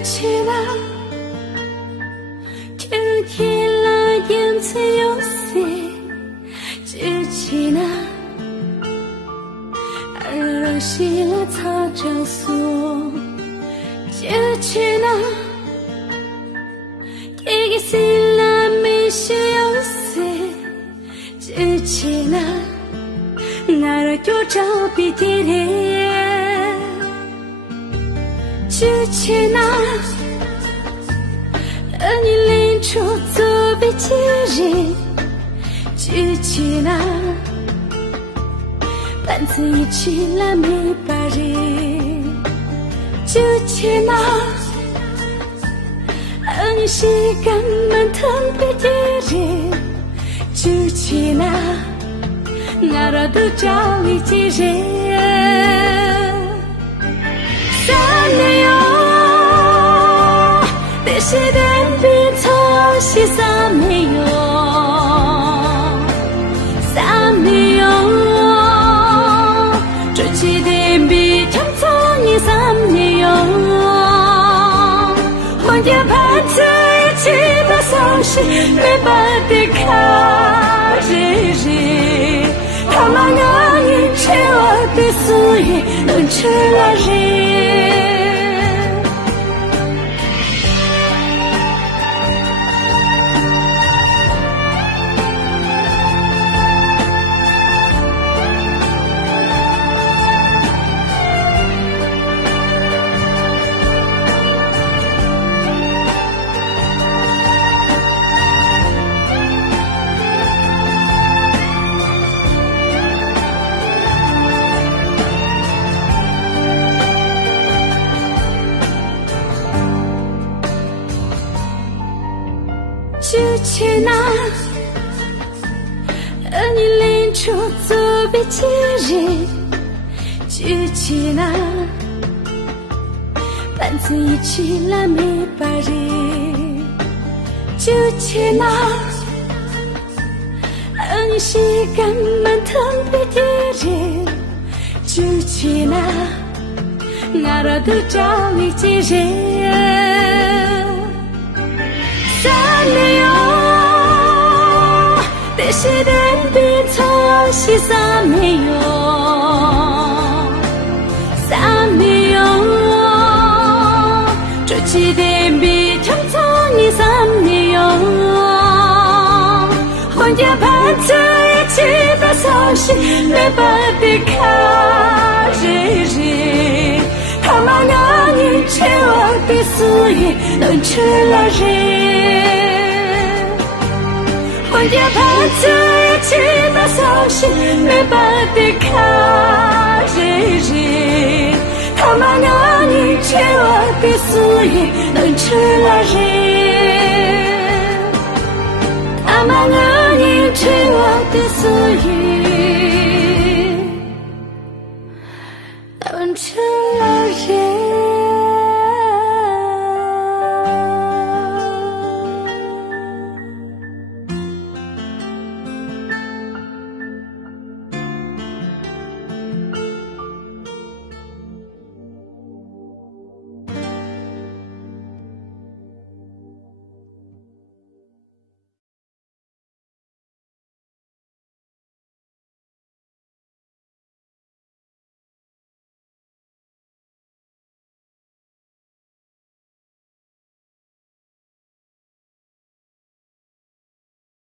起了，天天了言辞有些，记起了，热起了擦着锁，记起了，提醒了没需有些，记起了，我就找笔记里。记起那，你拎出左笔记人，记起那，伴子一起了没把人，记起那，你是干满腾笔记人，记起那，我都找你记人。是点比错是啥没有，啥没有，这几点比抢错你啥没有，换点盘子一起的消息没把的卡日日，他妈我你吃我的素语能吃了人。记起那，你拎出左笔记人，记起那，伴子一起了没把人，记起那，你是干满腾笔记人，记起那，我都找你记人。没有，但是点比错是啥没有，啥没有，这几点比抢错你啥没有，换点盘子一起的消息没把的卡日日，他妈我你吃我的素语能吃了人。换点盘子一起的消息没把的卡日日，他妈我你吃我的素语能吃了人，他妈我你吃我的素语